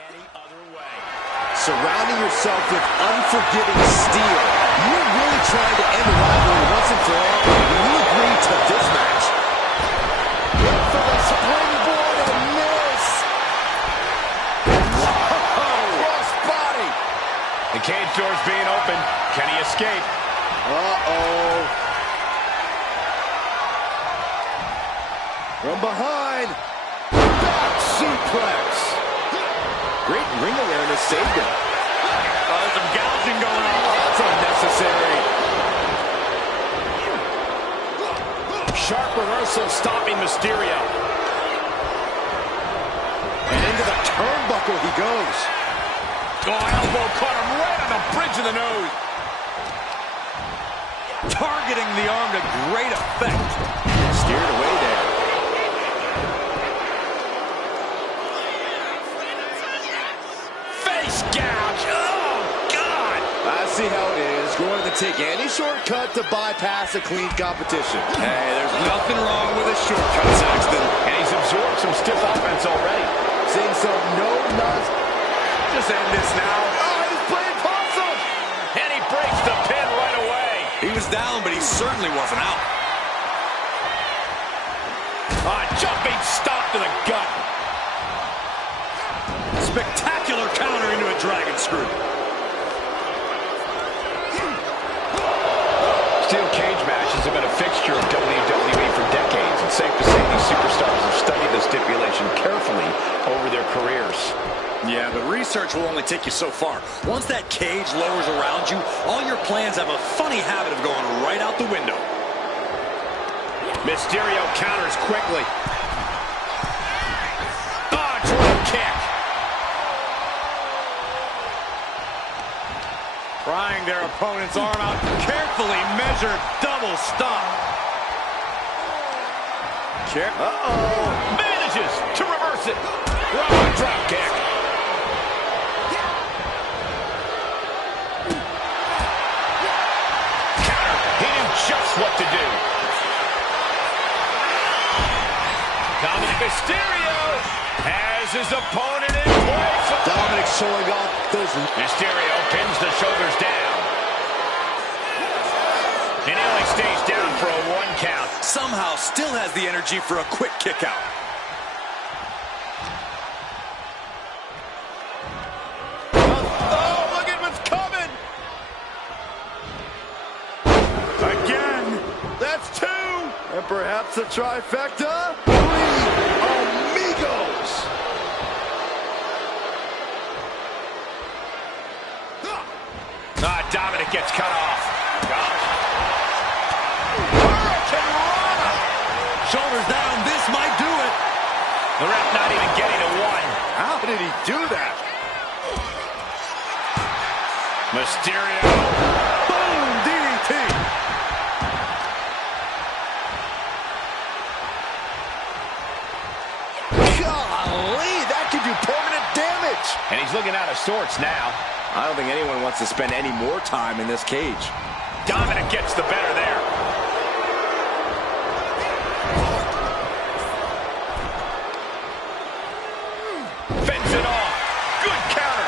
any other way. Surrounding yourself with unforgiving steel. You're really trying to end the rivalry once and for all when you agree to this match. Look for the springboard and miss. Whoa! Cross body. The cage door's being opened. Can he escape? Uh-oh. From behind. Back suplex. Great ring awareness saved him. There's some gouging going on. That's unnecessary. Sharp reversal stopping Mysterio. And into the turnbuckle he goes. Oh, elbow caught him right on the bridge of the nose. Targeting the arm to great effect. Steered away there. Face gouge. Oh, God. I see how it is. Going to take any shortcut to bypass a clean competition. Hey, there's nothing wrong with a shortcut, Saxton. And he's absorbed some stiff offense already. Seeing some no-nonsense. Just end this now. Oh, he's playing possum. And he breaks the pin right away. He was down, but he certainly wasn't out. Jumping stop to the gut. Spectacular counter into a dragon screw. Steel cage matches have been a fixture of WWE for decades. It's safe to say these superstars have studied the stipulation carefully over their careers. Yeah, but research will only take you so far. Once that cage lowers around you, all your plans have a funny habit of going right out the window. Mysterio counters quickly. Drop kick. Prying their opponent's arm out. Carefully measured double stop. Kick. Manages to reverse it. Drop kick. Counter. He knew just what to do. Dominic Mysterio has his opponent in place. Dominic showing off those. Mysterio pins the shoulders down. And he only stays down for a 1 count. Somehow still has the energy for a quick kick out. Oh, look at what's coming. Again. That's 2. And perhaps a trifecta. 3 amigos. Dominic gets cut off. Shoulders down, this might do it. The ref not even getting a 1. How did he do that? Mysterio. Boom, DDT. Golly, that could do permanent damage. And he's looking out of sorts now. I don't think anyone wants to spend any more time in this cage. Dominic gets the better there. Fends it off. Good counter.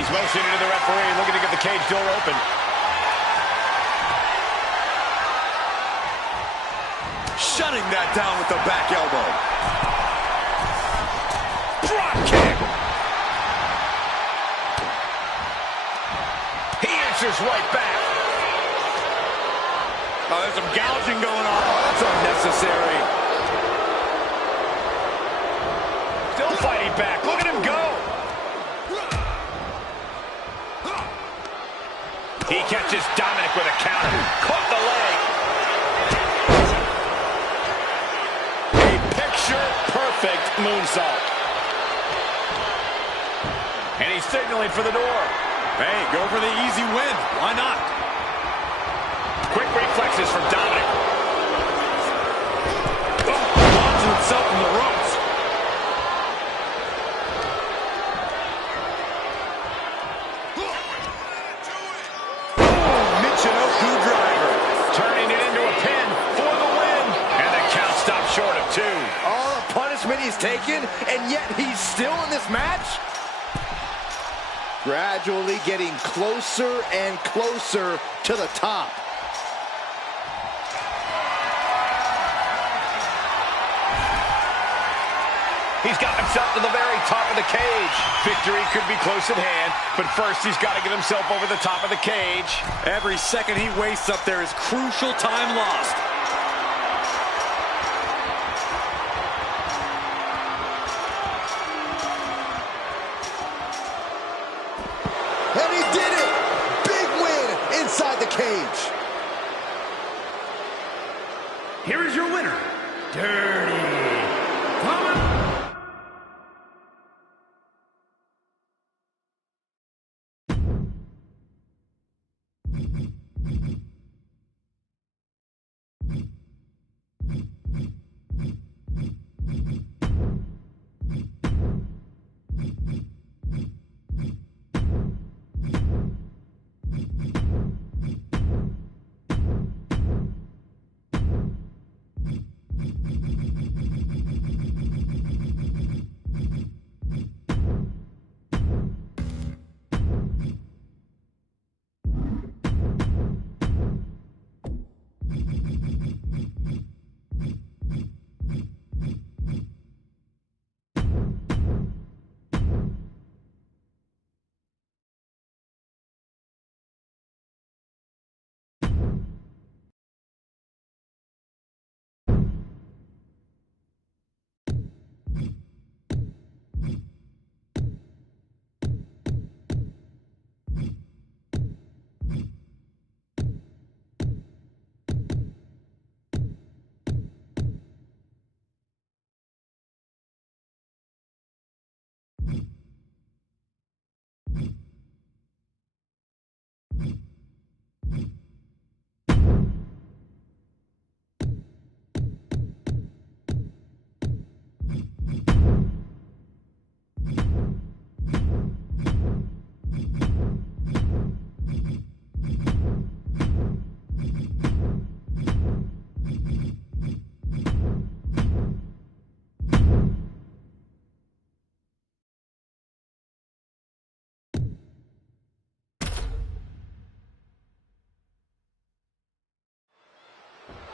He's motioning to the referee, looking to get the cage door open. Shutting that down with the back elbow. Drop kick. He answers right back. Oh, there's some gouging going on. That's unnecessary. Still fighting back. Look at him go. He catches Dominic with a counter. Caught the leg. A picture-perfect moonsault. And he's signaling for the door. Hey, go for the easy win. Why not? Quick reflexes from Dominic. Launches himself from the ropes. Michinoku driver. Turning it into a pin for the win. And the count stops short of 2. All the punishment he's taken, and yet he's still in this match? Gradually getting closer and closer to the top. He's got himself to the very top of the cage. Victory could be close at hand, but first he's got to get himself over the top of the cage. Every second he wastes up there is crucial time lost. And he did it! Big win inside the cage. Here is your winner, Dirty Thomas.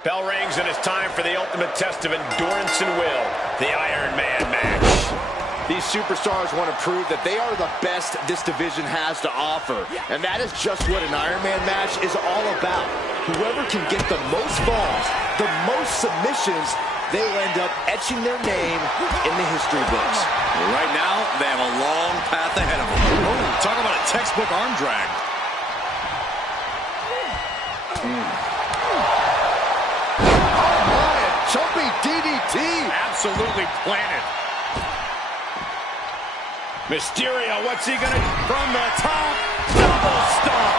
Bell rings and it's time for the ultimate test of endurance and will, the Iron Man match. These superstars want to prove that they are the best this division has to offer. And that is just what an Iron Man match is all about. Whoever can get the most falls, the most submissions, they will end up etching their name in the history books. Right now, they have a long path ahead of them. Oh, talk about a textbook arm drag. Jumping DDT. Absolutely planted. Mysterio, what's he gonna do? From the top, double stomp.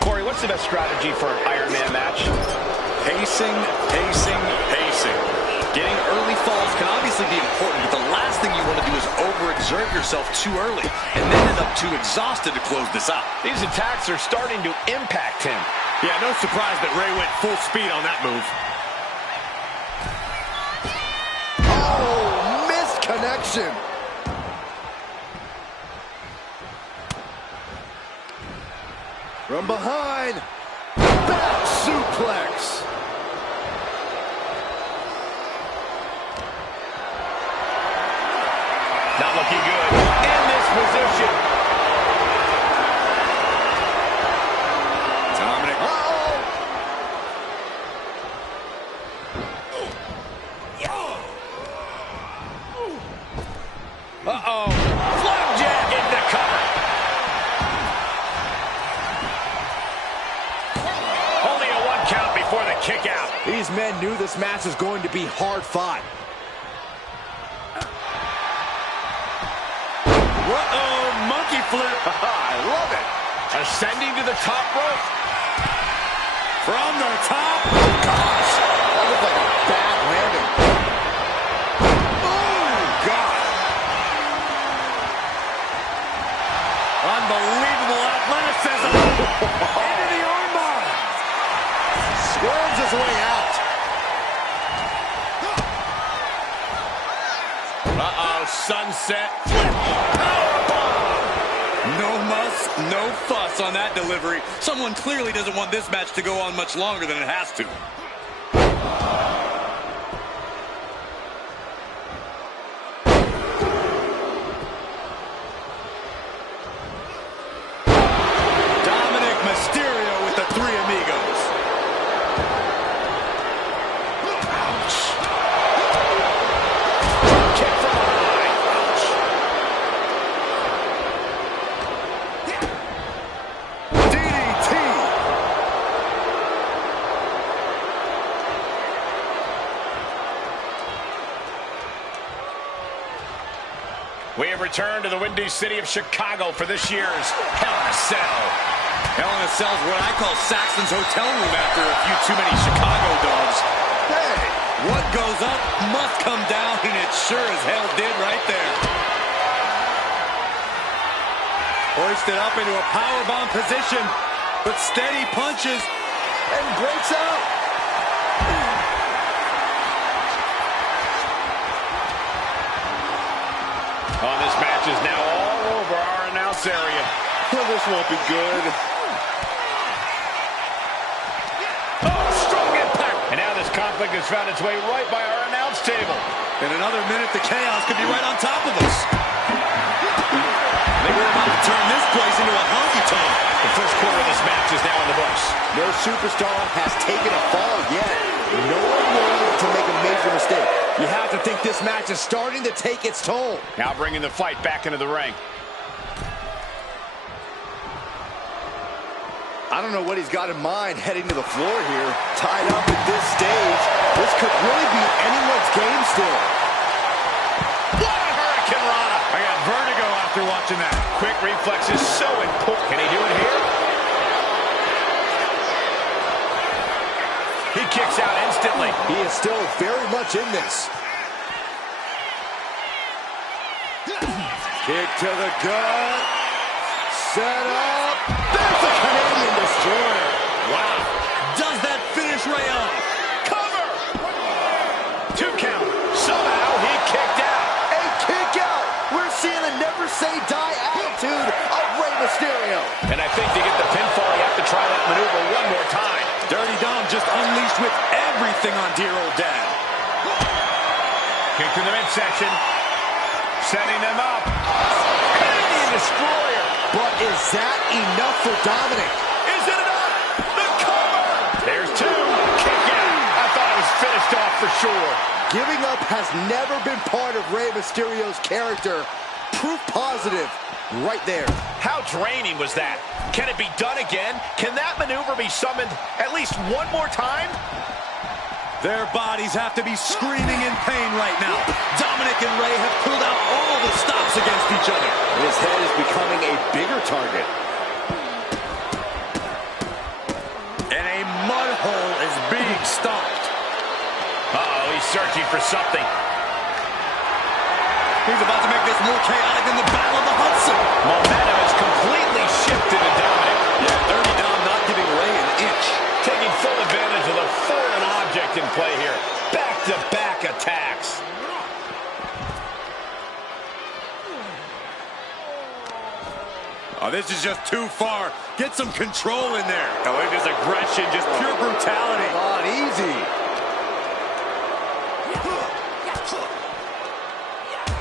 Corey, what's the best strategy for an Iron Man match? Pacing, pacing, pacing. Getting early falls can obviously be important, but the last thing you want to do is overexert yourself too early and then end up too exhausted to close this out. These attacks are starting to impact him. Yeah, no surprise that Ray went full speed on that move. Oh, missed connection. From behind, back suplex. Not looking good in this position. Dominic. Uh-oh. Flapjack in the cover. Only a 1 count before the kick out. These men knew this match was going to be hard fought. Uh-oh, monkey flip. I love it. Ascending to the top rope. From the top. Gosh, that looked like a bad landing. Oh, God. Unbelievable athleticism. Into the armbar. Swerves Uh-oh, sunset flip. Powerbomb! No muss, no fuss on that delivery. Someone clearly doesn't want this match to go on much longer than it has to. Dominic Mysterio with the Three Amigos. Ouch. Kick from behind. Ouch. DDT. We have returned to the Windy City of Chicago for this year's Hell in a Cell. Hell in a Cell's what I call Saxon's hotel room after a few too many Chicago dogs. Hey, what goes up must come down, and it sure as hell did right there. Hoisted up into a powerbomb position, but steady punches and breaks out. Oh, this match is now all over our announce area. Well, this won't be good. Oh, strong impact. And now this conflict has found its way right by our announce table. In another minute, the chaos could be right on top of us. I think we're about to turn this place into a honky-tonk. The first quarter of this match is now in the books. No superstar has taken a fall yet. No one willing to make a major mistake. You have to think this match is starting to take its toll. Now bringing the fight back into the ring. I don't know what he's got in mind heading to the floor here. Tied up at this stage. This could really be anyone's game still. What a Hurricane Rana! I got vertigo after watching that. Quick reflex is so important. Can he do it here? He kicks out instantly. He is still very much in this. Kick to the gut. Set up. There's a Canadian destroyer. Wow. Does that finish Ray off? Cover! 2 count. Somehow he kicked out. A kick out. We're seeing a never say die attitude of Rey Mysterio. And I think to get the pinfall, you have to try that maneuver one more time. Dirty Dom just unleashed with everything on dear old dad. Kick to the midsection. Setting them up. Canadian destroyer. But is that enough for Dominic? Is it enough? The cover. There's 2. Kick out. I thought it was finished off for sure. Giving up has never been part of Rey Mysterio's character. Proof positive right there. How draining was that? Can it be done again? Can that maneuver be summoned at least one more time? Their bodies have to be screaming in pain right now. Dominic and Ray have pulled out all the stops against each other. His head is becoming a bigger target. And a mud hole is being stomped. Uh-oh, he's searching for something. He's about to make this more chaotic than the Battle of the Hudson. Momentum has completely shifted to Dominic. Yeah, Dirty Dom not giving Ray an inch. Taking full advantage of the foreign object in play here. Back-to-back attacks. Oh, this is just too far. Get some control in there. Oh, it is aggression, just pure brutality. Come on, easy.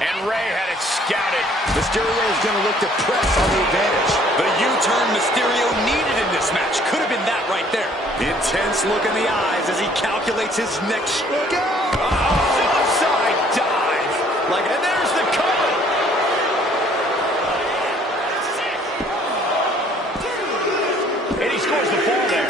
And Ray had it scouted. Mysterio is going to look to press on the advantage. The U-turn Mysterio needed in this match. Could have been that right there. Intense look in the eyes as he calculates his next... Look out! Suicide dive. And there's the cover. And he scores the fall there.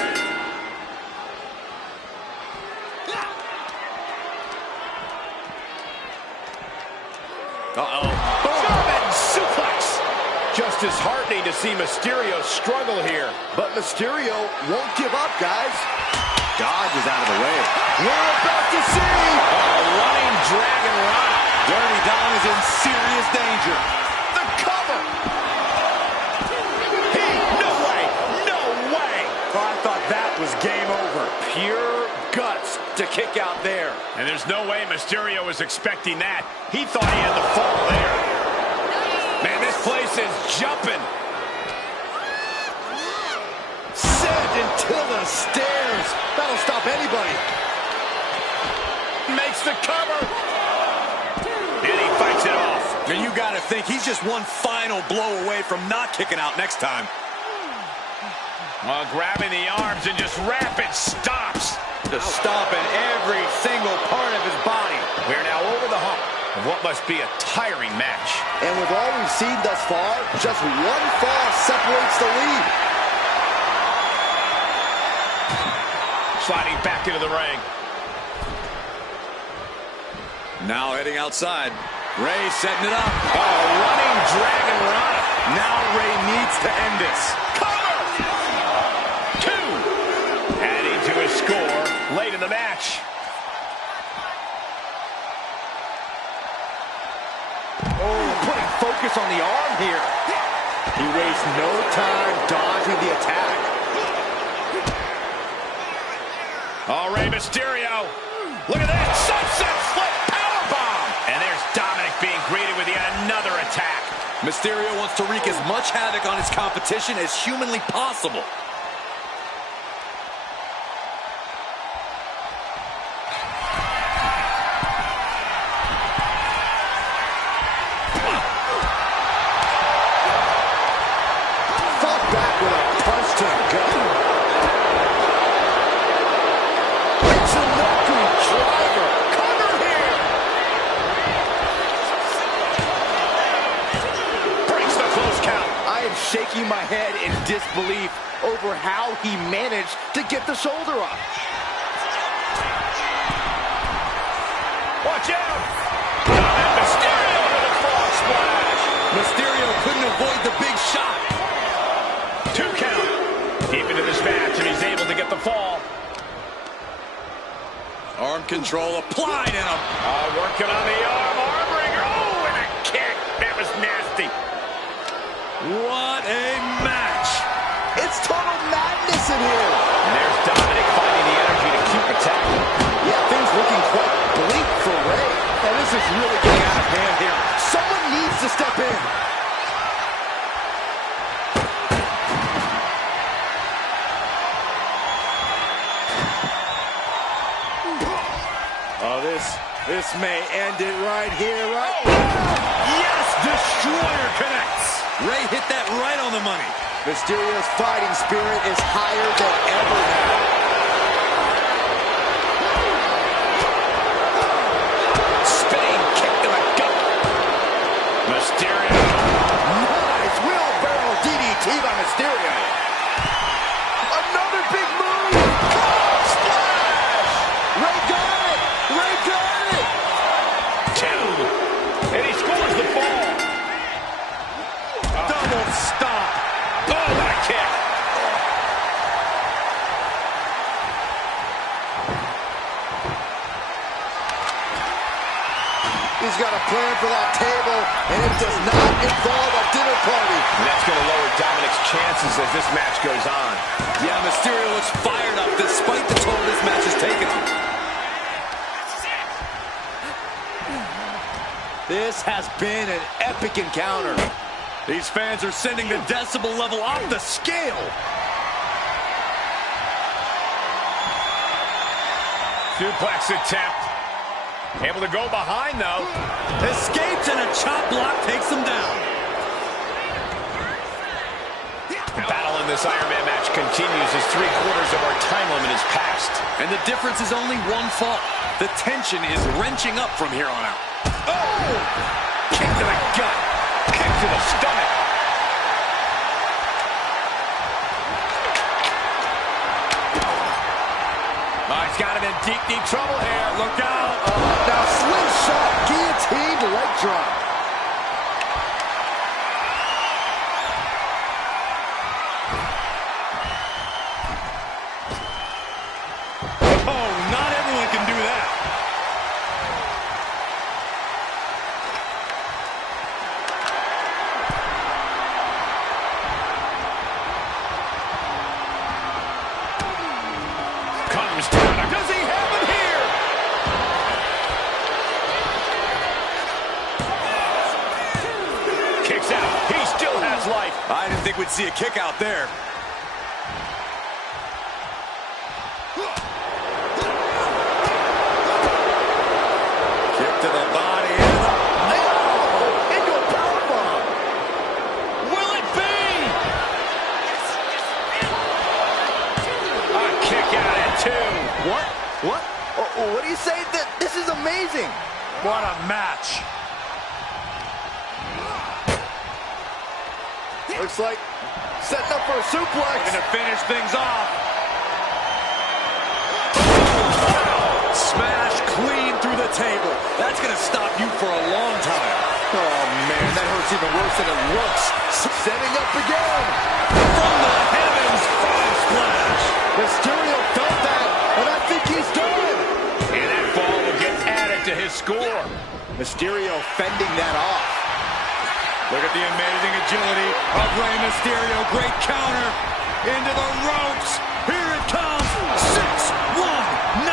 Uh-oh. German suplex. Just disheartening to see Mysterio struggle here. But Mysterio won't give up, guys. Dodges out of the way. We're about to see. Running Dragon Rana. Dirty Dom is in serious danger. The cover. No way. No way. Oh, I thought that was game over. Pure guts to kick out there. And there's no way Mysterio was expecting that. He thought he had the fall there. Man, this place is jumping. Sent into the stairs. That'll stop anybody. Makes the cover. And he fights it off. And you got to think he's just one final blow away from not kicking out next time. Well, grabbing the arms and just rapid stops. Just stomping every single part of his body. We're now over the hump of what must be a tiring match. And with all we've seen thus far, just one fall separates the lead. Sliding back into the ring. Now heading outside. Ray setting it up. Oh, running dragon run. Now Ray needs to end this. Cover! 2. Adding to his score late in the match. Oh, putting focus on the arm here. He wastes no time dodging the attack. Oh, Rey Mysterio. Look at that. Sunset flip powerbomb. And there's Dominic being greeted with yet another attack. Mysterio wants to wreak as much havoc on his competition as humanly possible. Fought back with a punch to the gut. Michinoku driver. Cover here. Breaks the close count. I am shaking my head in disbelief over how he managed to get the shoulder up. Watch out. And Mysterio with a frog splash. Mysterio couldn't avoid the big shot. 2 count. Deep into this match, and he's able to get the fall. Arm control applied and a... Working on the arm wringer. Oh, and a kick. That was nasty. What a match. It's total madness in here. And there's Dominic finding the energy to keep attacking. Yeah, things looking quite bleak for Ray. And this is really getting out of hand here. Someone needs to step in. Oh, this may end it right here, right? Yes, Destroyer connects. Ray hit that right on the money. Mysterio's fighting spirit is higher than ever now. Spinning kick to the gut. Mysterio. Nice wheelbarrow DDT by Mysterio. Another big move. Cold splash. Ray got it. Ray got it. 2. And he scores the fall. Double stop. Oh, what a kick. He's got a plan for that table, and it does not involve a dinner party. And that's going to lower Dominic's chances as this match goes on. Yeah, Mysterio looks fired up despite the toll this match has taken him. This has been an epic encounter. These fans are sending the decibel level off the scale. Suplex attempt. Able to go behind, though. Escapes and a chop block takes him down. The battle in this Iron Man match continues as 3/4 of our time limit is passed. And the difference is only one fall. The tension is wrenching up from here on out. Oh! Kick to the gut. Kick to the stomach. Oh, he's got him in deep, deep trouble here. Look out. Now slingshot, guillotine, leg drop. Oh, not everyone can do that. Comes down. Does he have it here? his life. I didn't think we'd see a kick out there. Kick to the body. Into a powerbomb. Will it be? A kick out at 2. What? What do you say? This is amazing. What a match. Looks like setting up for a suplex. Gonna finish things off. Smash clean through the table. That's gonna stop you for a long time. Oh, man, that hurts even worse than it looks. Setting up again. From the heavens, frog splash. Mysterio felt that, and I think he's done. And that fall will get added to his score. Mysterio fending that off. Look at the amazing agility of Rey Mysterio. Great counter into the ropes. Here it comes. 6-1-9.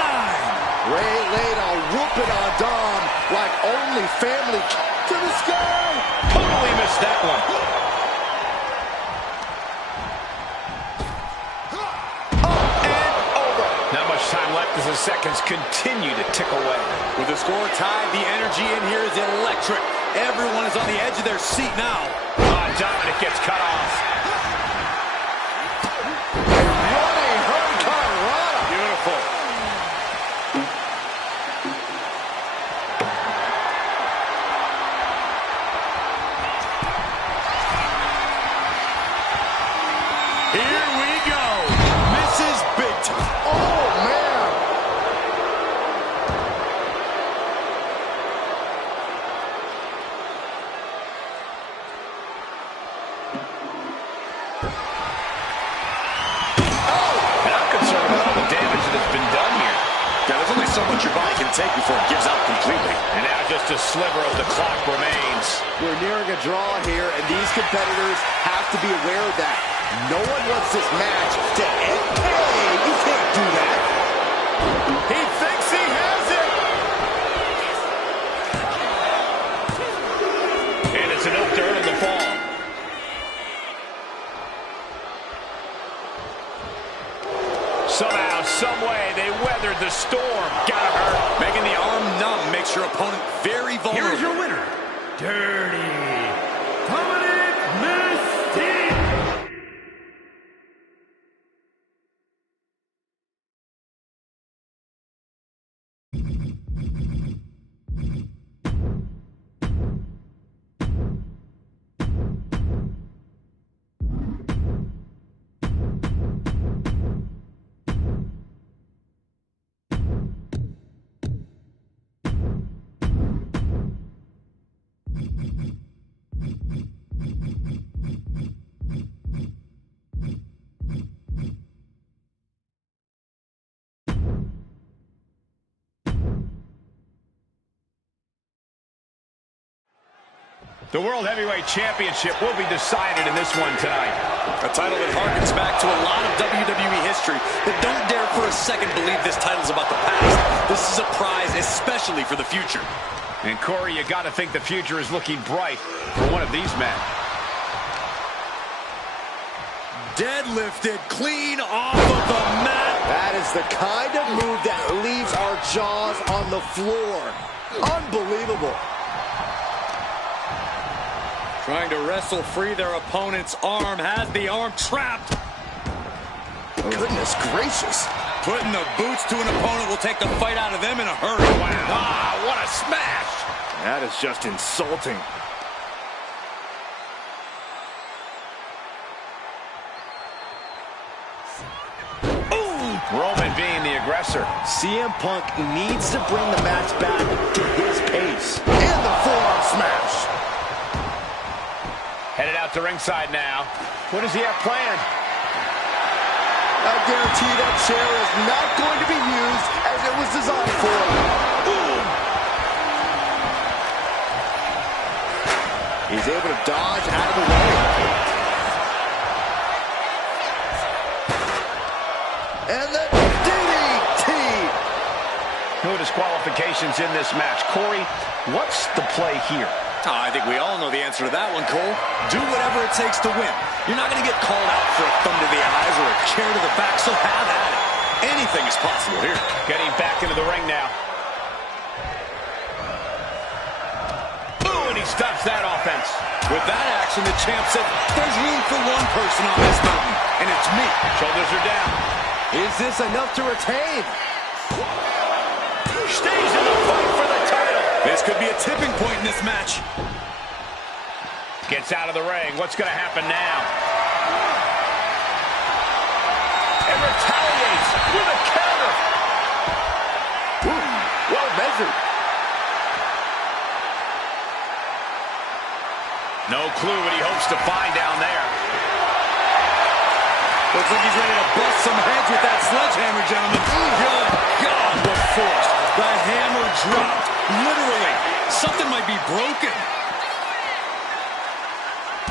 Rey laid a whooping on Dom like only family to the sky. Totally missed that one. Up and over. Not much time left as the seconds continue to tick away. With the score tied, the energy in here is electric. Everyone is on the edge of their seat now. Dominic gets cut off. Running hurricanrana. Beautiful. Here we go. Misses big time. Oh, man. And I'm concerned about all the damage that has been done here. Yeah, there's only so much your body can take before it gives out completely. And now just a sliver of the clock remains. We're nearing a draw here, and these competitors have to be aware of that. No one wants this match to end. Hey, you can't do that. He thinks he has it. And it's enough to earn the fall. Somehow, some way, they weathered the storm. Gotta hurt. Making the arm numb makes your opponent very vulnerable. Here's your winner, Dirty Dominic Mysterio. The World Heavyweight Championship will be decided in this one tonight. A title that harkens back to a lot of WWE history, but don't dare for a second believe this title's about the past. This is a prize especially for the future. And Corey, you got to think the future is looking bright for one of these men. Deadlifted clean off of the mat. That is the kind of move that leaves our jaws on the floor. Unbelievable. Trying to wrestle free their opponent's arm. Has the arm trapped. Goodness gracious. Putting the boots to an opponent will take the fight out of them in a hurry. Wow. Ah, what a smash. That is just insulting. Roman being the aggressor. CM Punk needs to bring the match back to his pace. And the forearm smash. Headed out to ringside now. What does he have planned? I guarantee that chair is not going to be used as it was designed for. Boom. He's able to dodge out of the way. And the DDT. No disqualifications in this match. Corey, what's the play here? Oh, I think we all know the answer to that one, Cole. Do whatever it takes to win. You're not going to get called out for a thumb to the eyes or a chair to the back, so have at it. Anything is possible here. Getting back into the ring now. Ooh, and he stops that offense. With that action, the champ said, there's room for one person on this mountain, and it's me. Shoulders are down. Is this enough to retain? Stays in the fight for the title. This could be a tipping point in this match. Gets out of the ring. What's going to happen now? And retaliates with a counter. Ooh, well measured. No clue what he hopes to find down there. Looks like he's ready to bust some heads with that sledgehammer, gentlemen. Good God, what force. The hammer dropped. Literally. Something might be broken.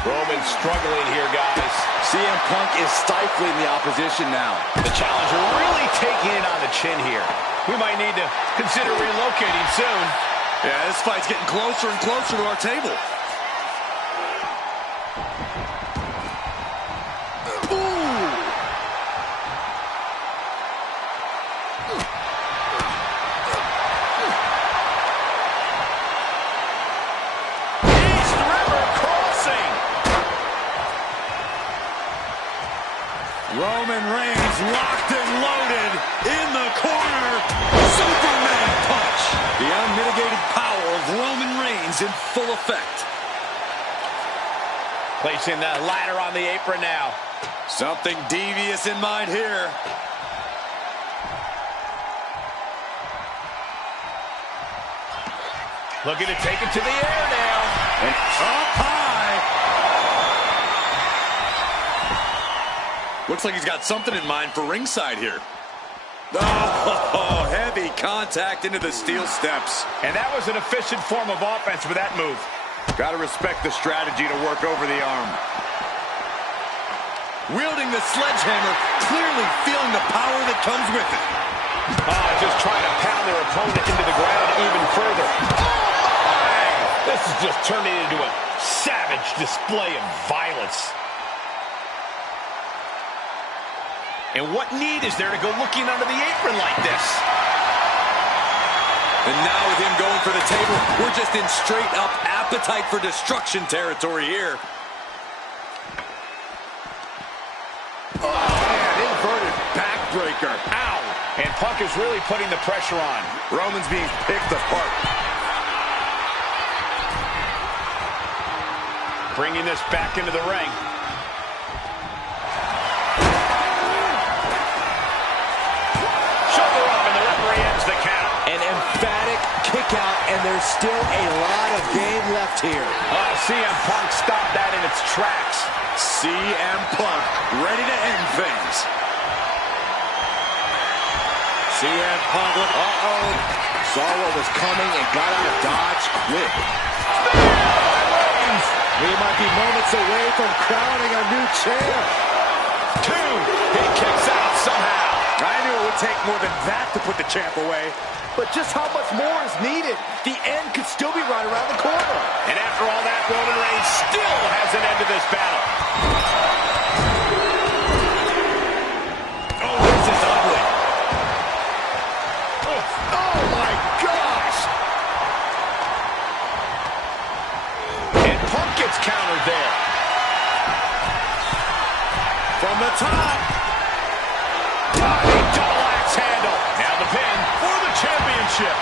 Roman struggling here, guys. CM Punk is stifling the opposition now. The challenger really taking it on the chin here. We might need to consider relocating soon. Yeah, this fight's getting closer and closer to our table. Roman Reigns locked and loaded in the corner. Superman punch. The unmitigated power of Roman Reigns in full effect. Placing the ladder on the apron now. Something devious in mind here. Looking to take it to the air now. And up high. Looks like he's got something in mind for ringside here. Oh, heavy contact into the steel steps. And that was an efficient form of offense with that move. Got to respect the strategy to work over the arm. Wielding the sledgehammer, clearly feeling the power that comes with it. Just trying to pound their opponent into the ground even further. Oh, my! This is just turning into a savage display of violence. And what need is there to go looking under the apron like this? And now with him going for the table, we're just in straight-up appetite for destruction territory here. Oh, man, inverted backbreaker. Ow! And Punk is really putting the pressure on. Roman's being picked apart. Bringing this back into the ring. Shoulder up, and the referee ends the count. An emphatic kick out, and there's still a lot of game left here. CM Punk stopped that in its tracks. CM Punk ready to end things. CM Punk, Saw what was coming and got out of dodge quick. We might be moments away from crowning a new champ. 2. He kicks out somehow. I knew it would take more than that to put the champ away. But just how much more is needed? The end could still be right around the corner. And after all that, Roman Reigns still has an end to this battle. Oh, this is ugly. Oh my gosh! And Punk gets countered there. From the top. Double axe handle. Now the pin for the championship.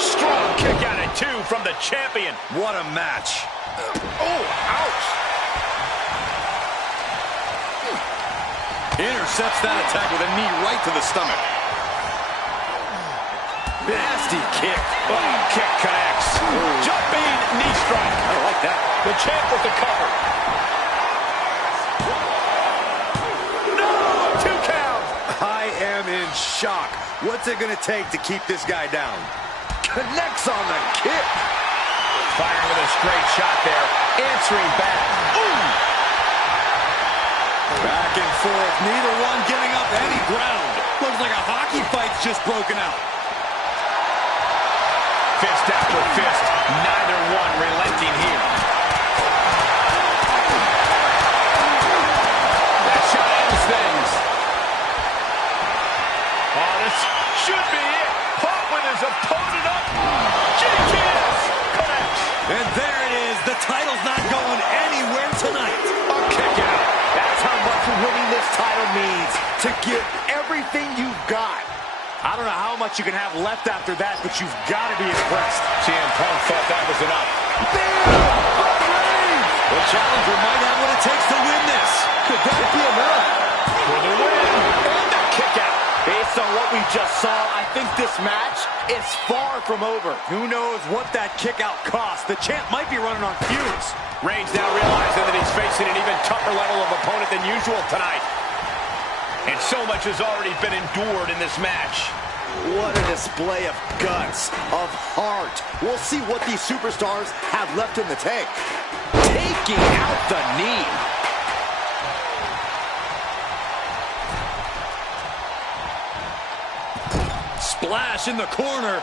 Strong kick out at 2 from the champion. What a match. Oh, ouch. Intercepts that attack with a knee right to the stomach. Nasty kick. Oh, kick connects. Jumping knee strike. I like that. The champ with the cover. No, 2 count. I am in shock. What's it going to take to keep this guy down? Connects on the kick. Firing with a straight shot there. Answering back. Ooh. Back and forth. Neither one getting up any ground. Looks like a hockey fight's just broken out. fist after fist. Neither one relenting here. That shot ends things. Oh, this should be it. Caught with his opponent up. GTS connects. And there it is. The title's not going anywhere tonight. A kick out. That's how much winning this title means. To give everything you've got. I don't know how much you can have left after that, but you've got to be impressed. CM Punk thought that was enough. The challenger might have what it takes to win this. Could that be enough? For the win. And a kick out. Based on what we just saw, I think this match is far from over. Who knows what that kick out cost? The champ might be running on fumes. Reigns now realizing that he's facing an even tougher level of opponent than usual tonight. And so much has already been endured in this match. What a display of guts, of heart. We'll see what these superstars have left in the tank. Taking out the knee. Splash in the corner.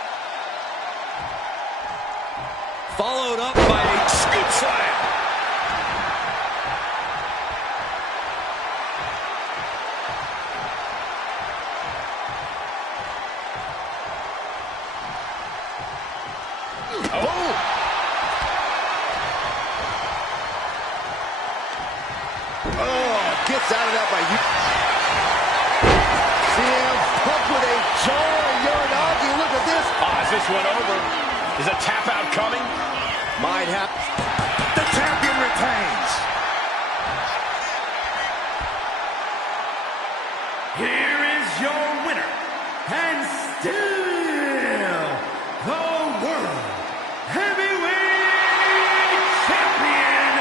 Followed up by a scoop slam. Gets out of that by you. CM Punk with a jarring Uranagi. Look at this. Is this one over? Is a tap out coming? Might have. The champion retains. Here is your winner, and still the World Heavyweight Champion,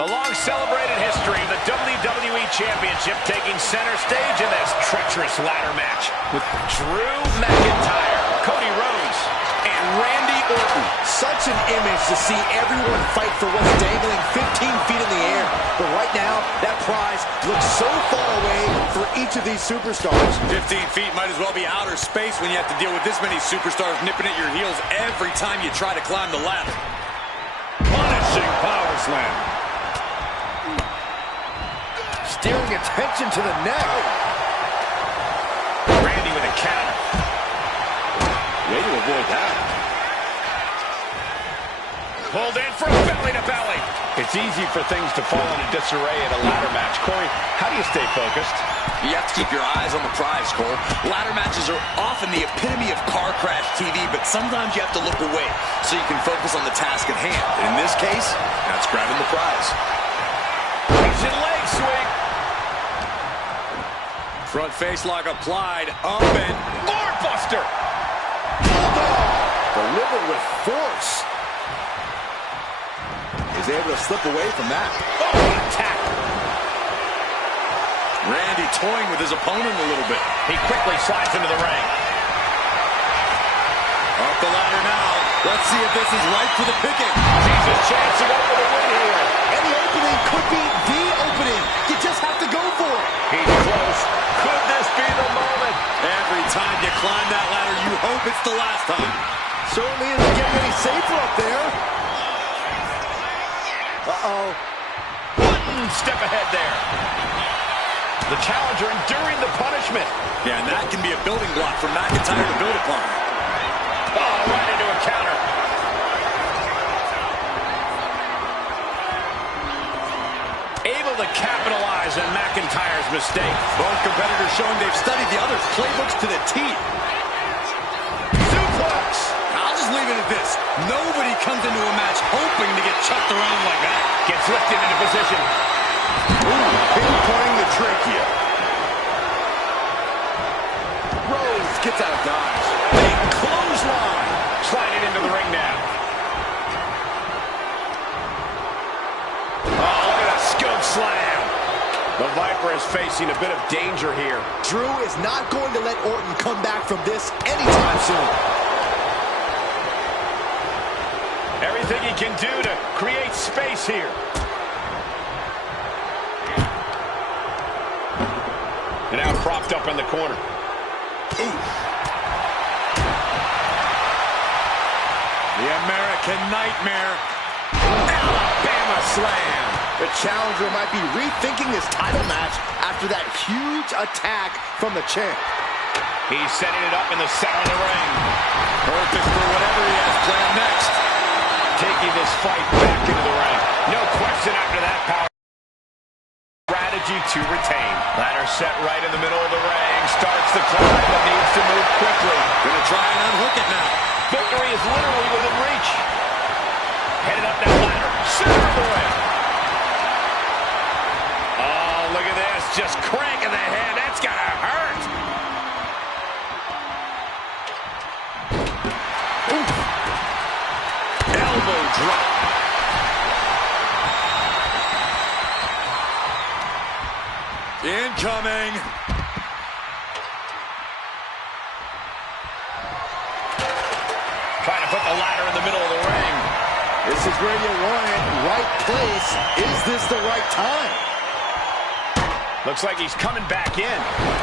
The long-celebrated history of the WWE Championship taking center stage in this treacherous ladder match with Drew McIntyre, Cody Rhodes, and Randy Orton. Such an image to see everyone fight for what's dangling 15 feet in the air. But right now, that prize looks so far away for each of these superstars. 15 feet might as well be outer space when you have to deal with this many superstars nipping at your heels every time you try to climb the ladder. Punishing power slam. Steering attention to the neck. Randy with a counter. Way to avoid that. Pulled in for a belly-to-belly. It's easy for things to fall into disarray at a ladder match. Corey, how do you stay focused? You have to keep your eyes on the prize, Cole. Ladder matches are often the epitome of car crash TV, but sometimes you have to look away so you can focus on the task at hand. And in this case, that's grabbing the prize. Russian leg sweep. Front face lock applied, up and Board buster. Delivered with force. Is able to slip away from that. Oh, what a tap. Randy toying with his opponent a little bit. He quickly slides into the ring. Up the ladder now. Let's see if this is right for the picking. Sees a chance to go for the win here. And the opening could be the opening. You just have to go for it. He's close. Could this be the moment? Every time you climb that ladder, you hope it's the last time. Certainly isn't getting any safer up there. Uh-oh. One step ahead there. The challenger enduring the punishment. Yeah, and that can be a building block for McIntyre to build upon. Oh, right into a counter. Able to capitalize on McIntyre's mistake. Both competitors showing they've studied the other's playbooks to the T. Suplex. I'll just leave it at this. Nobody comes into a match hoping to get chucked around like that. Gets lifted into position. Ooh, pinpointing the trachea. Rose gets out of dodge. Big clothesline. Sliding into the ring now. Oh, look at that scoop slam. The Viper is facing a bit of danger here. Drew is not going to let Orton come back from this anytime soon. Everything he can do to create space here. And now propped up in the corner. Ooh. The American Nightmare. Alabama slam. The challenger might be rethinking this title match after that huge attack from the champ. He's setting it up in the center of the ring. Perfect for whatever he has planned next. Taking this fight back into the ring. No question after that power. Strategy to retain. Ladder set right in the middle of the ring. Starts the climb, but needs to move quickly. Gonna try and unhook it now. Victory is literally within reach. Headed up that ladder. Center of the ring. Oh, look at this. Just cranking the head. That's gotta hurt. Oof. Elbow drop. Incoming. Trying to put the ladder in the middle of the ring. This is where you want it. Right place. Is this the right time? Looks like he's coming back in.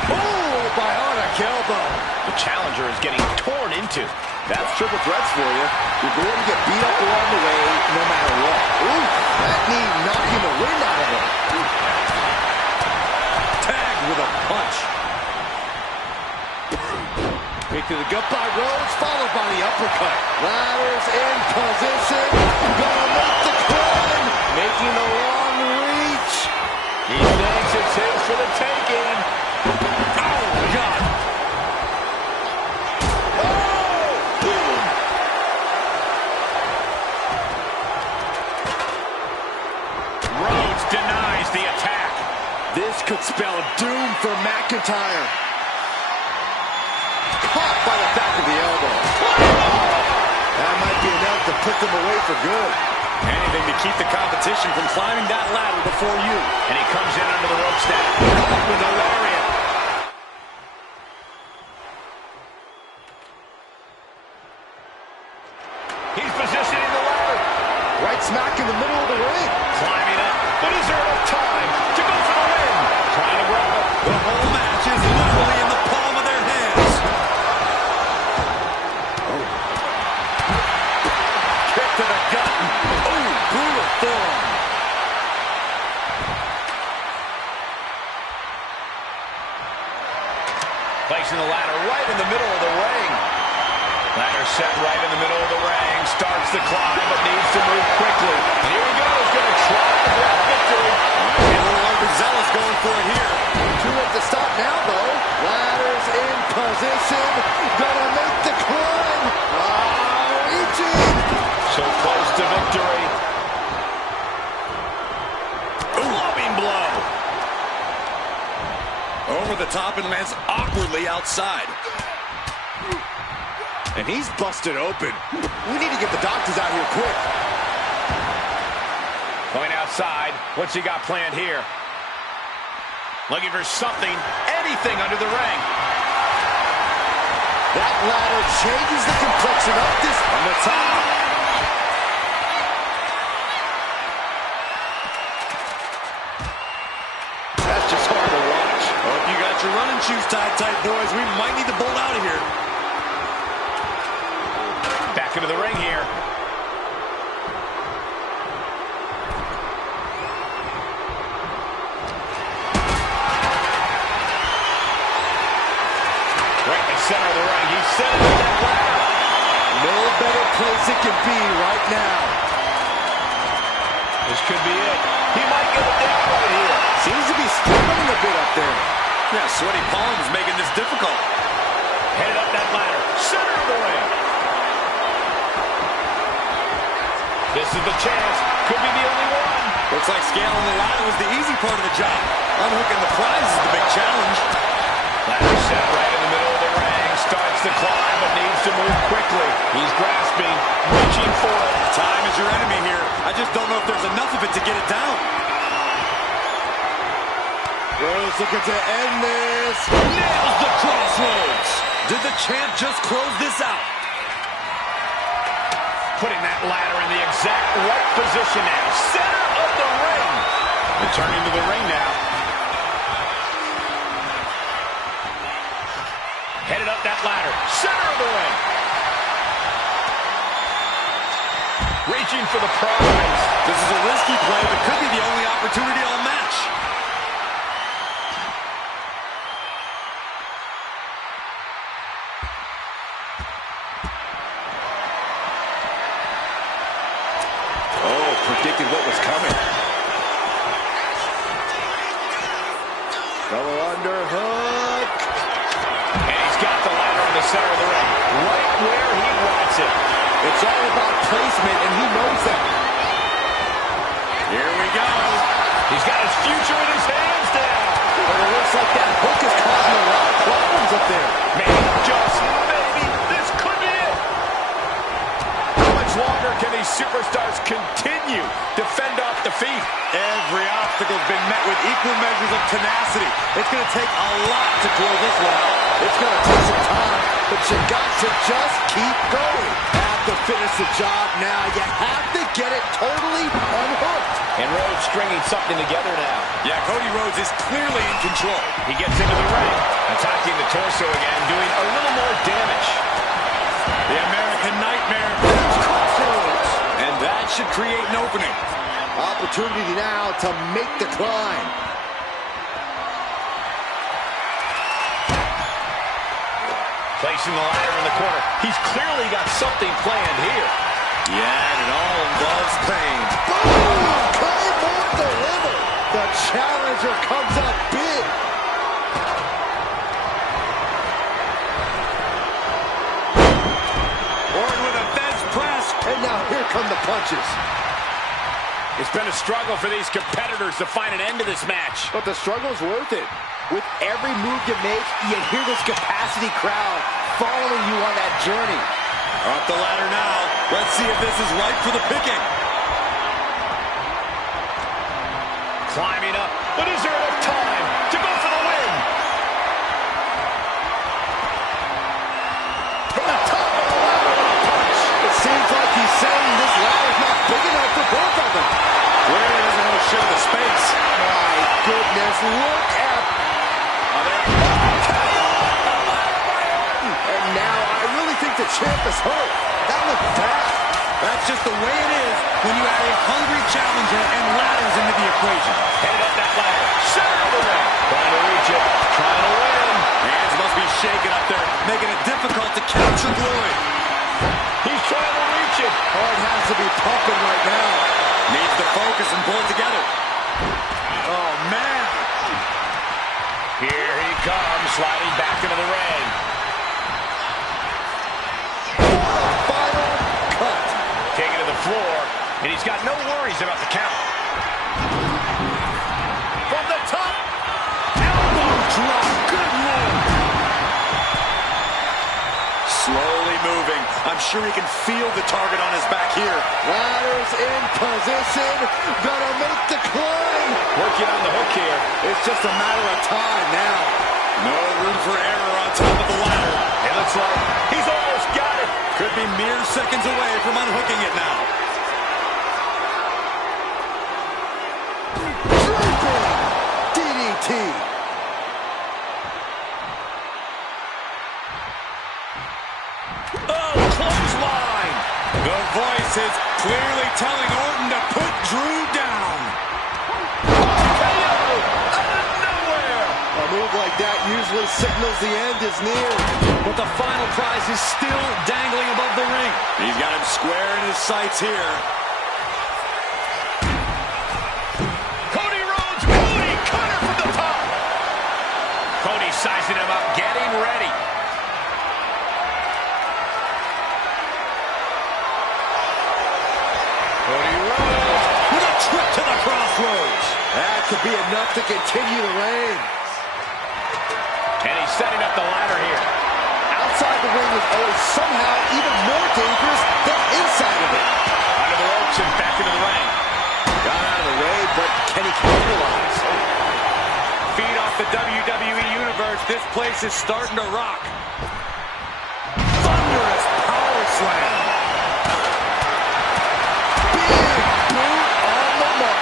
Oh, bionic elbow. The challenger is getting torn into. That's triple threats for you. You're going to get beat up along the way no matter what. Ooh, that knee knocking the wind out of him. Tagged with a punch. Kick to the gut by Rhodes, followed by the uppercut. Ladders in position. Gonna make the climb. Making the long reach. He thinks it's his for the taking. Oh, God. Oh! Boom! Rhodes denies the attack. This could spell doom for McIntyre. Caught by the back of the elbow. That might be enough to put them away for good. Anything to keep the competition from climbing that ladder before you. And he comes in under the ropes now. With a lariat. He's positioning the ladder. Right smack in the middle of the ring. Climbing up. But is there enough time to go for the win? Trying to grab it. The whole match is literally in the palm of their hands. Oh. Kick to the gut. Oh, brutal forearm. Placing the ladder right in the middle of the ring. Ladder set right in the middle of the ring. Starts the climb, but needs to move quickly. And here he goes. Going to try to grab victory. Might be a little overzealous going for it here. Too late to stop now, though. Ladders in position. Gonna make the climb. Reaching. So close to victory. Loving blow. Over the top and lands awkwardly outside. And he's busted open. We need to get the doctors out here quick. Going outside. What's he got planned here? Looking for something, anything under the ring. That ladder changes the complexion of this on the top. That's just hard to watch. Well, if you got your running shoes tied tight, boys, we might need to bolt out of here. Back into the ring here. Right in the center of the ring. He's setting up that ladder. No better place it can be right now. This could be it. He might get it down right here. Seems to be struggling a bit up there. Yeah, sweaty palms making this difficult. Headed up that ladder. Center of the ring. This is the chance. Could be the only one. Looks like scaling the ladder was the easy part of the job. Unhooking the prize is the big challenge. Ladder set right in the middle of the ring. Starts to climb, but needs to move quickly. He's grasping, reaching for it. Time is your enemy here. I just don't know if there's enough of it to get it down. Rose looking to end this. Nails the crossroads. Did the champ just close this out? Putting that ladder in the exact right position now. Center of the ring. Returning to the ring now. Headed up that ladder. Center of the ring. Reaching for the prize. This is a risky play, but could be the only opportunity all match. Oh, predicted what was coming. Double underhook. And he's got the ladder in the center of the ring. Right where he wants it. It's all about placement, and he knows that. Here we go. He's got his future in his hands now. But it looks like that hook is causing a lot of problems up there. Maybe, just maybe, this could be it. How much longer can these superstars continue to fend off defeat? Every obstacle's been met with equal measures of tenacity. It's going to take a lot to close this one out. It's going to take some time, but you got to just keep going. Have to finish the job now. You have to get it totally unhooked. And Rhodes stringing something together now. Yeah, Cody Rhodes is clearly in control. He gets into the ring, attacking the torso again, doing a little more damage. The American Nightmare. Crossroads. And that should create an opening. Opportunity now to make the climb. Placing the ladder in the corner. He's clearly got something planned here. Yeah, and it all involves pain. Boom! Claymore delivered. The challenger comes up big. Orton with a fence press. And now here come the punches. It's been a struggle for these competitors to find an end to this match. But the struggle's worth it. With every move you make, you hear this capacity crowd following you on that journey. Up the ladder now. Let's see if this is ripe for the picking. Climbing up, but is there enough time to go for the win? From the top of the ladder with a punch. It seems like he's saying this ladder's not big enough for both of them. Really doesn't want to show the space. My goodness, look at... And now I really think the champ is hurt. That looked bad. That's just the way it is when you add a hungry challenger and ladders into the equation. Headed up that ladder, center of the ring. Trying to reach it, trying to win. Hands must be shaking up there, making it difficult to capture glory. He's trying to reach it. Heart has to be pumping right now. Needs to focus and pull it together. Oh, man. Here he comes, sliding back into the ring. Final cut. Taking to the floor, and he's got no worries about the count. From the top, elbow drop. Good move. Slowly moving. A I'm sure he can feel the target on his back here. Ladder's in position. Gonna make the climb. Working on the hook here. It's just a matter of time now. No room for error on top of the ladder. It looks like he's almost got it. Could be mere seconds away from unhooking it now. DDT. Oh, clothesline. The voice is clearly telling Orton to put Drew down. KO out of nowhere. A move like that usually signals the end is near. But the final prize is still dangling above the ring. He's got him square in his sights here. Cody Rhodes, Cody, cutter from the top. Cody sizing him up, getting ready. Cody Rhodes With a trip to the crossroads. That could be enough to continue the reign. And he's setting up the ladder here. Outside the ring is always somehow even more dangerous than inside of it. Under the ropes and back into the ring. Got out of the way, but can he capitalize? Feed off the WWE Universe. This place is starting to rock. Thunderous power slam. Big boot on the mark.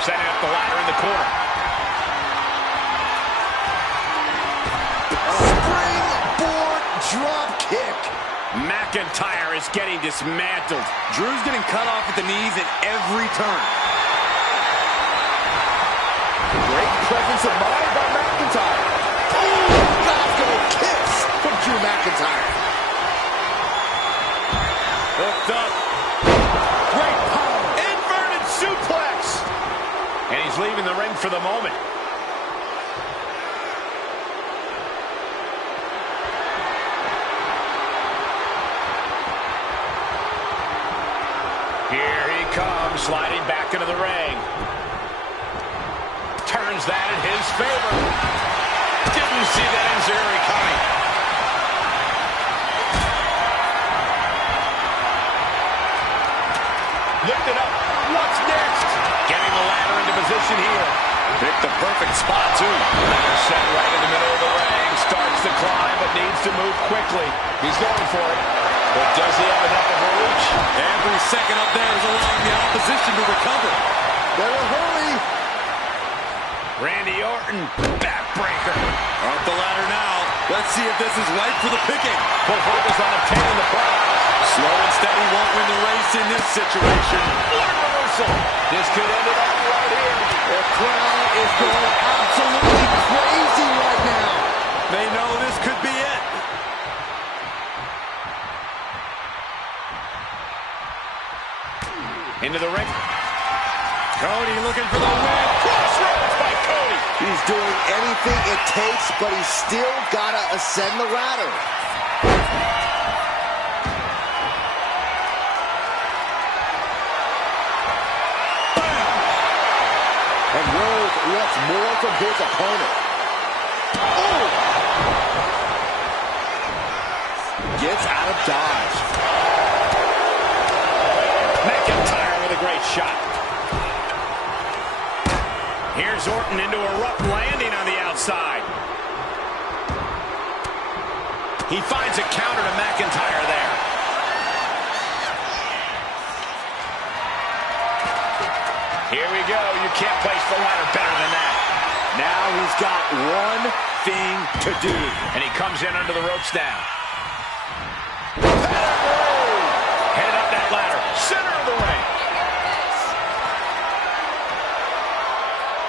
Setting up the ladder in the corner. Springboard drop kick. McIntyre is getting dismantled. Drew's getting cut off at the knees at every turn. Great presence of mind by McIntyre. Ooh, Glasgow kiss from Drew McIntyre. Hooked up. Great power. Inverted suplex. And he's leaving the ring for the moment. Here he comes, sliding back into the ring. Turns that in his favor. Didn't see that Enzeri coming. Lifted up. What's next? Getting the ladder into position here. Picked the perfect spot, too. Ladder set right in the middle of the ring. Starts to climb, but needs to move quickly. He's going for it. But does he have enough of a reach? Every second up there is allowing the opposition to recover. Better hurry. Randy Orton, backbreaker. Up the ladder now. Let's see if this is ripe for the picking. Full focus on obtaining the prize. Slow and steady won't win the race in this situation. What a reversal. This could end it all right here. The crowd is going absolutely crazy right now. They know this could be it. Into the ring. Cody looking for the win. Crossroads by Cody. He's doing anything it takes, but he's still got to ascend the ladder. And Rhodes wants more from his opponent. Oh! Gets out of dodge. McIntyre with a great shot. Here's Orton into a rough landing on the outside. He finds a counter to McIntyre there. Here we go. You can't place the ladder better than that. Now he's got one thing to do. And he comes in under the ropes now. Headed up that ladder. Center of the ring.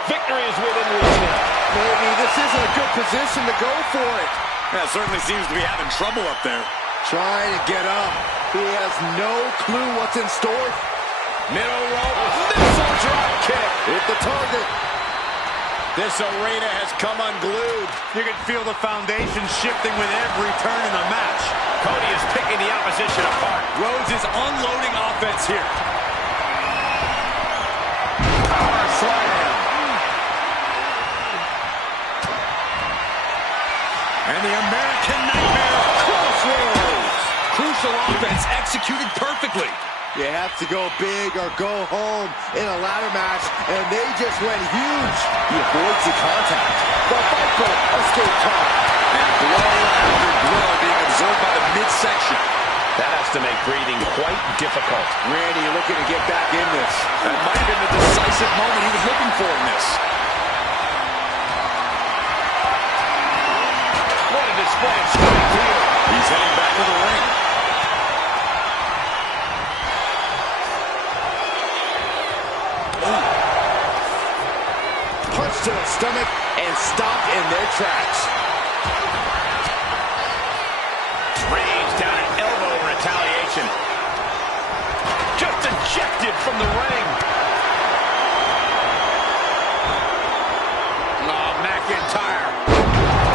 Victory is within reach now. Maybe this isn't a good position to go for it. Yeah, certainly seems to be having trouble up there. Trying to get up. He has no clue what's in store. Middle rope. Missile drop kick. Hit the target. This arena has come unglued. You can feel the foundation shifting with every turn in the match. Cody is picking the opposition apart. Rhodes is unloading offense here. Power slam. And the American Nightmare crossroads. Crucial offense executed perfectly. You have to go big or go home in a ladder match, and they just went huge. He avoids the contact. The Viper escape time. And blow after blow being absorbed by the midsection. That has to make breathing quite difficult. Randy looking to get back in this. That might have been the decisive moment he was looking for in this. What a display of strength here. He's heading back to the ring. Punch to the stomach and stopped in their tracks. Range down an elbow in retaliation. Just ejected from the ring. Oh, McIntyre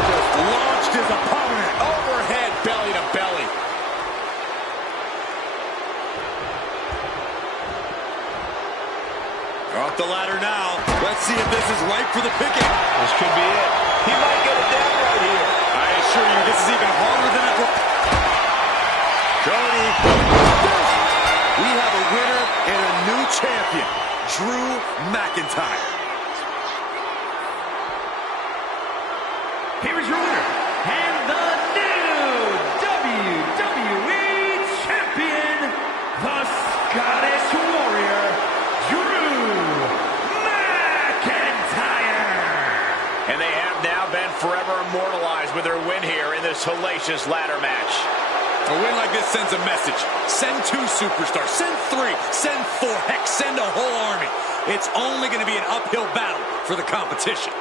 just launched his opponent overhead, belly to belly. Off the ladder now. Let's see if this is ripe for the picking. This could be it. He might get it down right here. I assure you, this is even harder than it looks. Cody. We have a winner and a new champion, Drew McIntyre. Here is your winner, and the new WWE Champion, the Scottish Warrior, Drew McIntyre. And they have now been forever immortalized with their win here in this hellacious ladder match. A win like this sends a message. Send 2 superstars, send 3, send 4, heck, send a whole army. It's only going to be an uphill battle for the competition.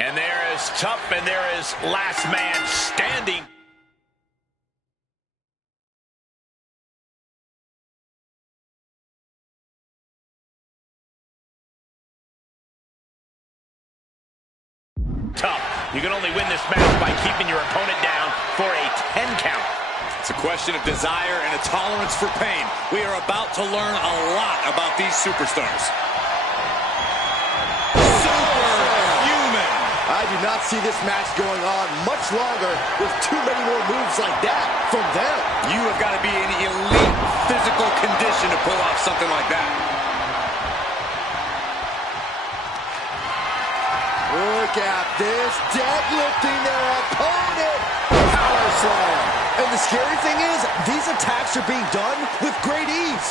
And there is tough, and there is last man standing. Tough. You can only win this match by keeping your opponent down for a 10 count. It's a question of desire and a tolerance for pain. We are about to learn a lot about these superstars. Superhuman. I do not see this match going on much longer with too many more moves like that from them. You have got to be in elite physical condition to pull off something like that. Look at this, deadlifting their opponent. Power slam. And the scary thing is, these attacks are being done with great ease.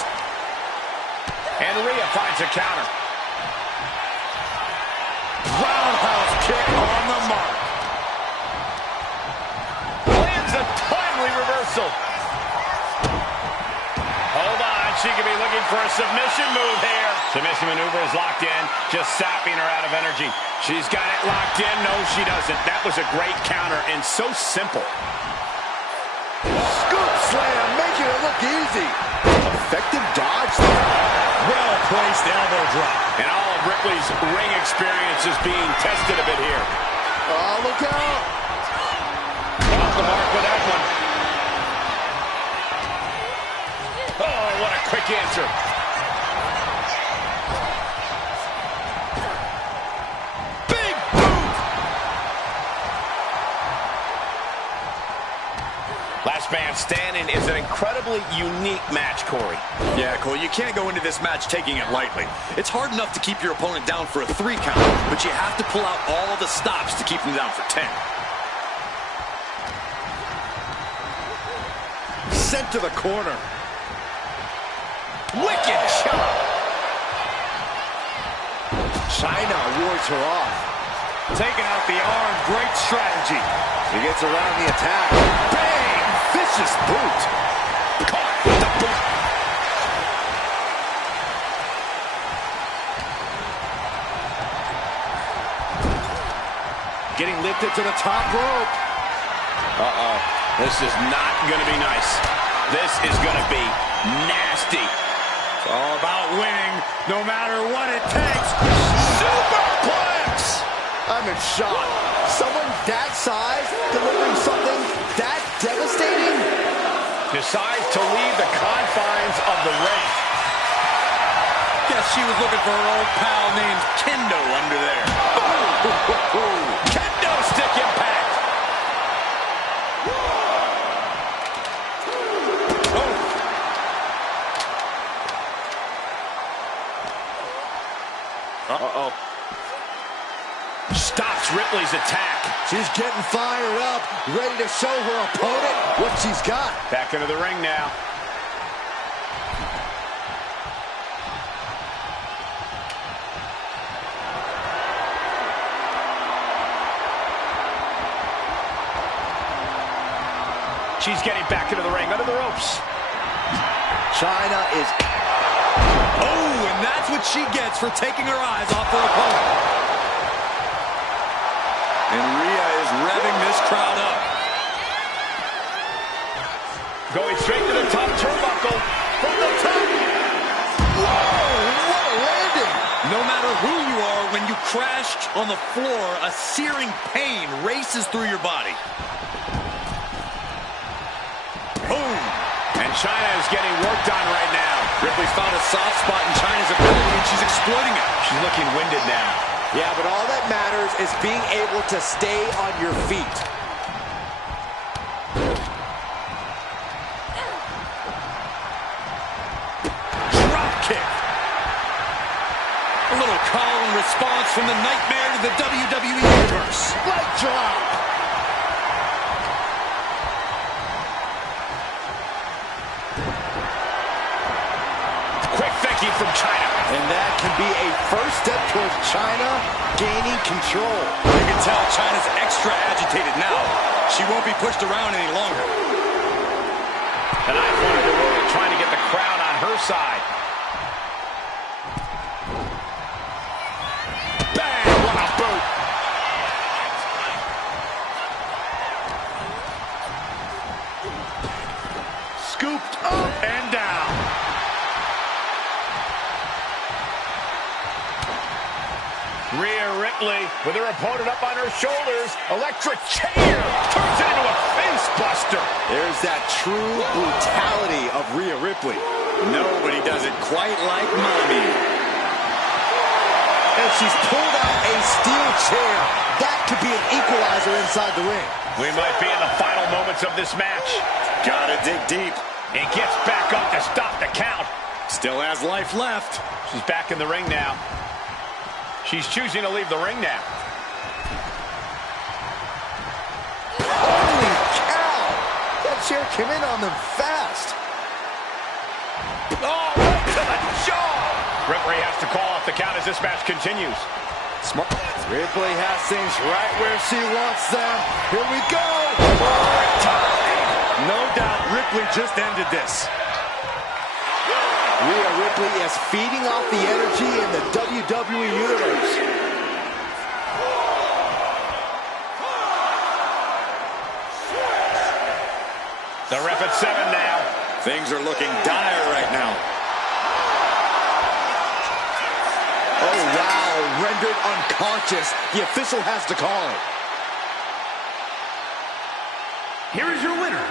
And Rhea finds a counter. Roundhouse kick on the mark. Lands a timely reversal. Hold on, she could be looking for a submission move here. Submission maneuver is locked in, just sapping her out of energy. She's got it locked in. No, she doesn't. That was a great counter and so simple. Scoop slam, making it look easy. Effective dodge there. Well-placed elbow drop. And all of Ripley's ring experience is being tested a bit here. Oh, look out. Off the mark with that one. Oh, what a quick answer. Big boot. Last man standing is an incredibly unique match, Corey. Yeah, Cole, you can't go into this match taking it lightly. It's hard enough to keep your opponent down for a 3 count, but you have to pull out all the stops to keep them down for 10. Sent to the corner. Wicked shot. China wards her off. Taking out the arm, great strategy. He gets around the attack. Bang! Vicious boot. Caught with the boot. Getting lifted to the top rope. Uh-oh. This is not going to be nice. This is going to be nasty. It's all about winning, no matter what it takes. Superplex! I'm in shock. Someone that size delivering something that devastating? Decides to leave the confines of the ring. Guess she was looking for her old pal named Kendo under there. Kendo stick impact. Uh-oh. Stops Ripley's attack. She's getting fired up, ready to show her opponent what she's got. Back into the ring now. She's getting back into the ring, under the ropes. China is... Oh, and that's what she gets for taking her eyes off her opponent. And Rhea is revving this crowd up. Going straight to the top turnbuckle. From the top. Whoa, what a landing. No matter who you are, when you crash on the floor, a searing pain races through your body. Boom. And China is getting worked on right now. Ripley's found a soft spot in China's ability, and she's exploiting it. She's looking winded now. Yeah, but all that matters is being able to stay on your feet. Drop kick. A little call and response from the nightmare to the WWE Universe. Leg drop. Quick thinking from China. And that can be a first step towards China gaining control. You can tell China's extra agitated now. She won't be pushed around any longer. The Ninth Wonder of the World trying to get the crowd on her side. Bang! What a boot. scooped up and down. Rhea Ripley with her opponent up on her shoulders. Electric chair turns it into a face buster. There's that true brutality of Rhea Ripley. Nobody does it quite like Mommy. And she's pulled out a steel chair. That could be an equalizer inside the ring. We might be in the final moments of this match. Gotta dig deep. And gets back up to stop the count. Still has life left. She's back in the ring now. She's choosing to leave the ring now. Holy cow! That chair came in on them fast. Oh, right to the jaw! Referee has to call off the count as this match continues. Smart. Ripley has things right where she wants them. Here we go. No doubt Ripley just ended this. Rhea Ripley is feeding off the energy in the WWE Universe. The ref at 7 now. Things are looking dire right now. Oh, wow. Rendered unconscious. The official has to call it. Here is your winner,